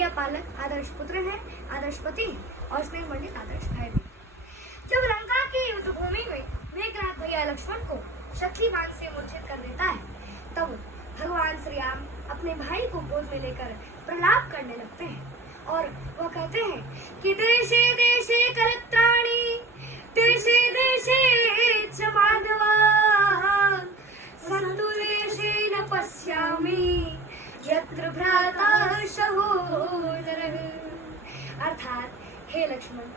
आज्ञा पालक आदर्श पुत्र हैं, आदर्श पति और स्नेह मंडित आदर्श भाई भी। जब लंका की युद्ध भूमि में मेघनाथ भैया लक्ष्मण को शक्तिमान से मूर्छित कर देता है, तब भगवान श्री राम अपने भाई को गोद में लेकर प्रलाप करने लगते हैं और वह कहते हैं कि देशे देशे करत्राणि देशे देशे च माधवा सन्तु देशे न पश्यामि यत्र भ्राता सहोदरः। अर्थात हे लक्ष्मण,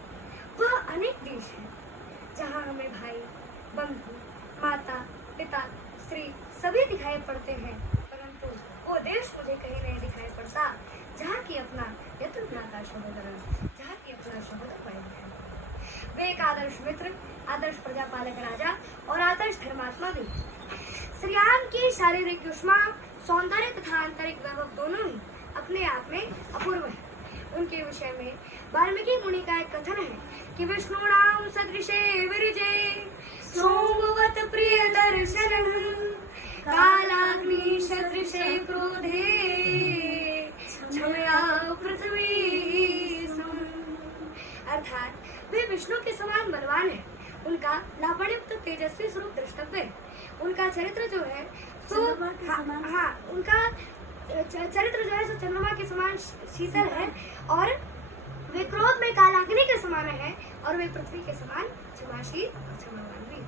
वह अनेक देश हैं जहाँ हमें भाई, बंधु, माता, पिता, स्त्री सभी दिखाई पड़ते हैं, परंतु वो देश मुझे कहीं नहीं दिखाई पड़ता जहाँ की अपना यत्र भ्राता सहोदर, जहाँ की अपना सहोदर भाई है। वे एक आदर्श मित्र, आदर्श प्रजापालक राजा और आदर्श धर्मात्मा भी। श्री राम की शारीरिक युष्मा, सौंदर्य तथा आंतरिक वैभव दोनों ही अपने आप में अपूर्व है। उनके विषय में वाल्मीकि मुनि का एक कथन है कि विष्णुनाम सदृशे विरजे सोमवत प्रिय दर्शनः कालाग्नि सदृशे क्रोधे छमया पृथ्वी सम। अर्थात वे विष्णु के समान बलवान है, उनका लावण्युक्त तेजस्वी स्वरूप द्रष्टव्य है। उनका चरित्र जो है सो उनका चरित्र जो है सो चंद्रमा के समान शीतल है और वे क्रोध में कालाग्नि के समान है और वे पृथ्वी के समान क्षमाशील और क्षमावान भी।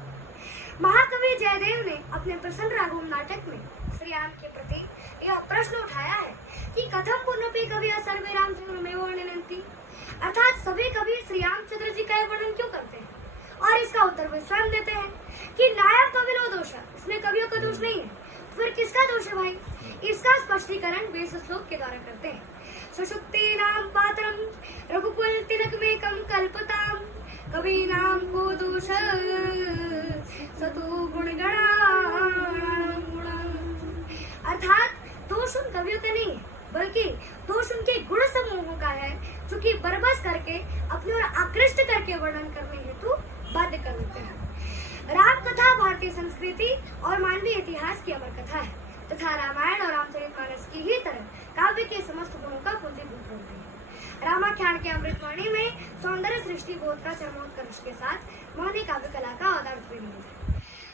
महाकवि जयदेव ने अपने प्रसन्न राघव नाटक में श्री राम के प्रति यह प्रश्न उठाया है कि कथम पुनपि कवि सर्वे रामचंद्र में वर्णयन्ति, अर्थात सभी कवि श्री रामचंद्र जी का वर्णन क्यों करते हैं, और इसका उत्तर वे स्वयं देते हैं कि नायक कवि नो दोष, इसमें कवियों का दोष नहीं है, फिर किसका दोष है भाई। इसका स्पष्टीकरण वे इस श्लोक के द्वारा करते हैं। सुषुप्ति नाम पात्रम रघुकुल तिलक में कम कल्पताम कवि नाम को दोष सतु गुणगणानां गुणम्। अर्थात दोष उन कवियों का नहीं है, बल्कि दोष उनके गुण समूहों का है, जो कि बरबस करके अपनी ओर आकृष्ट करके वर्णन करने हेतु बाध्य कर देते हैं। राम कथा भारतीय संस्कृति और मानवीय इतिहास की अमर कथा है तथा रामायण और रामचरितमानस की ही तरह काव्य के समस्त गुणों का पुंजीभूत रूप है। रामाख्यान के अमृतवाणी में सौंदर्य सृष्टि बोध का चरमोत्कर्ष के साथ मोहनी काव्य कला का आदर्श भी निहित है।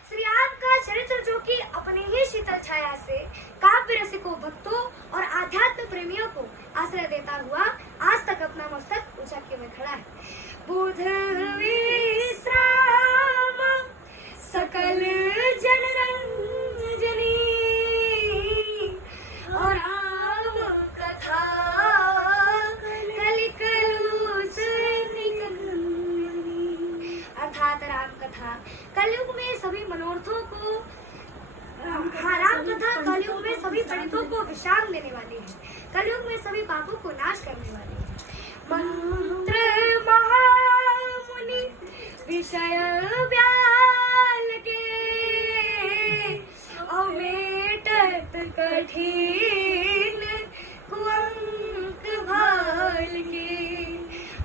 श्री राम का चरित्र जो कि अपनी ही शीतल छाया से काव्य रसिकों, भक्तों और आध्यात्म प्रेमियों को आश्रय देता हुआ आज तक अपना मस्तक ऊंचा किए हुए खड़ा है। बुध विश्राम सकल जन रंजनी और राम कथा कलिकलुष निकलनी। अर्थात राम कथा कलयुग में सभी मनोरथों को राम कथा कलयुग में सभी पंडितों को विश्राम देने वाली है, कलयुग में सभी पापों को नाश करने वाली है। मंत्र महामुनि विषय व्याल के अमेटत कठिन कुअंक भाल के।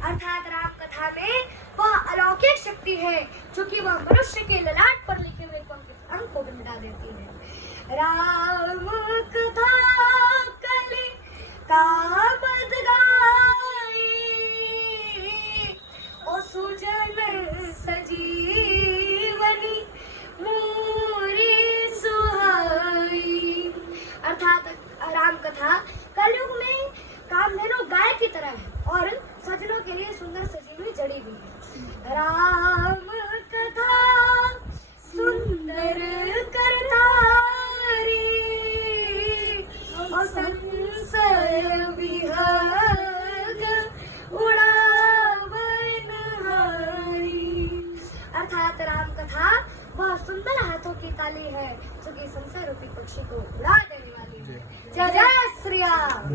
अर्थात राम कथा में वह अलौकिक शक्ति है जो कि वह मनुष्य के ललाट पर लिखे हुए अंक को भी मिटा देती है। राम कथा कलि कामद गाए ओ सुजन सजीवनी मोरी सुहाई। अर्थात राम कथा कलयुग में कामधेनु गाय की तरह है और सजनों के लिए सुंदर सजीवनी जड़ी भी है। राम कथा सुंदर करतारी और संशय विहग उड़ावन हारी। अर्थात राम कथा वह सुंदर हाथों की ताली है जो कि संशय रूपी पक्षी को उड़ा देने वाली है। जय जय श्री राम।